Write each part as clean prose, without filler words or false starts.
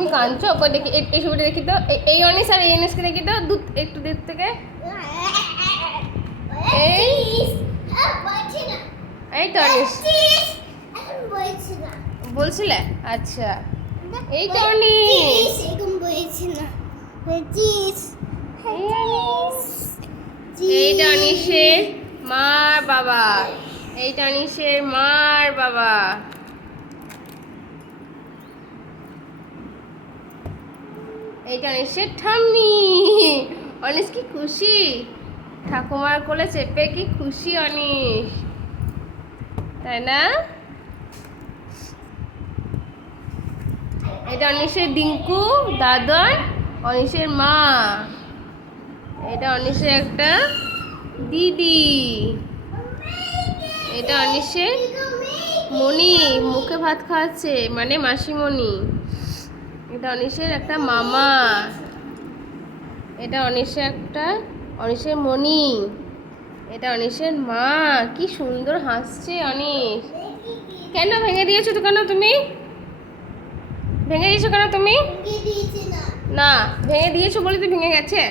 তুমি কাঁদছো? ওপর দেখি, এই ছবিটা দেখি তো। এই অনিস আর এই অনিসকে দেখি তো, একটু দূর থেকে। এই এই তো অনিস বলছিলে? আচ্ছা, এই তো অনিস। এইটা অনিশের মার বাবা, এইটা অনিশের মার বাবা। এইটা অনিশের ঠাম্মি। অনিশ কি খুশি, ঠাকুমার কোলে চেপে কি খুশি অনিশ, তাই না? এটা অনিশের ডিঙ্কু দাদন, অনিশের মা। এটা অনিশের একটা দিদি। এটা অনিশের মণি, মুখে ভাত খাওয়াচ্ছে, মানে মাসিমণি। এটা অনিশের একটা মামা। এটা অনিশের মণি। এটা অনিশের মা। কি সুন্দর হাসছে অনিশ। কেন ভেঙে দিয়েছো তো? কেন তুমি ভেঙে দিয়েছো? কেন তুমি? না, ভেঙে দিয়েছো বলে তো ভেঙে গেছে।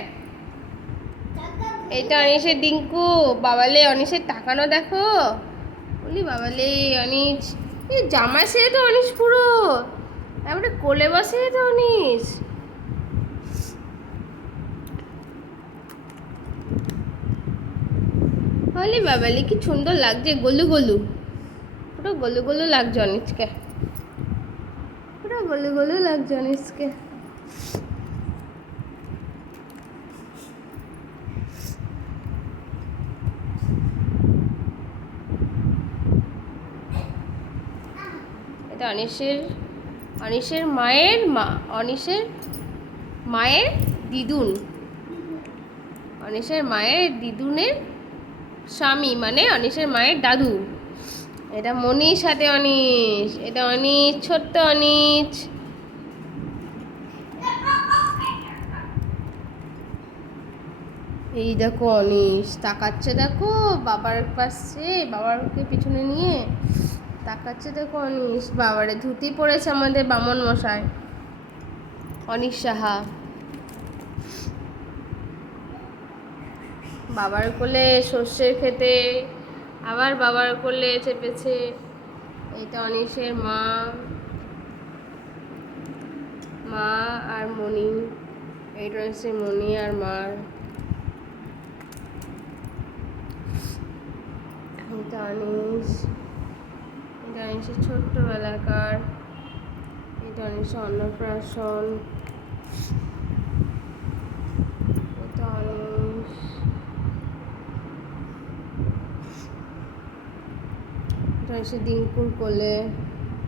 এটা অনিশের ডিঙ্কু। বাবালে অনিশের তাকানো দেখো, বলি বাবালে অনিশ। এই জামা ছেড়ে তো অনিশ পুরো, তারপরে কোলে বসে তো অনিশ। বলি বাবালে কি সুন্দর লাগছে, গোলু গোলু, পুরো গোলু গোলু লাগছে অনিশকে, পুরো গোলু গোলু লাগছে অনিশকে। এটা অনিশের মায়ের মা, অনিশের মায়ের দিদুন, অনিশের মায়ের দিদুনের স্বামী, মানে অনিশের মায়ের দাদু। এটা মনির সাথে অনিশ। এটা অনিশ, ছোট্ট অনিশ। এই দেখো অনিশ তাকাচ্ছে, দেখো বাবার পাশে, বাবারকে পিছনে নিয়ে তাকাচ্ছে দেখো অনিশ। বাবারে ধুতি পড়েছে আমাদের বামন মশাই, অনিশ সাহা। বাবার কোলে সর্ষের খেতে, আবার বাবার কোলে চেপেছে। এইটা অনিশের মা আর মণি। এইটা অনিশের মণি আর মার। এটা অনিশের ছোট্টবেলাকার। এটা অনিশের অন্নপ্রাশন। এটা অনিশের ডিঙ্কুর কোলে,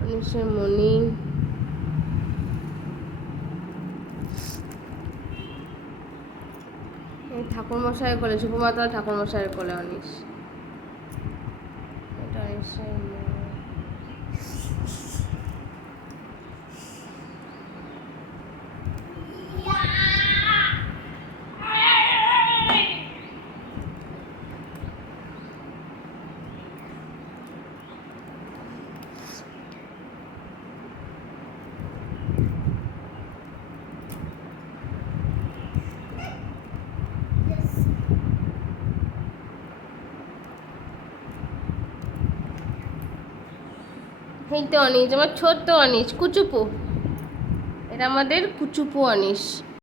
অনিশের মণি। এই ঠাকুরমশাইয়ের কোলে, সুকুমাতা ঠাকুরমশাইয়ের কোলে অনিশ। এটা অনিশের মা। এই তো অনিশ, আমার ছোট্ট অনিশ, কুচুপু। এটা আমাদের কুচুপু অনিশ।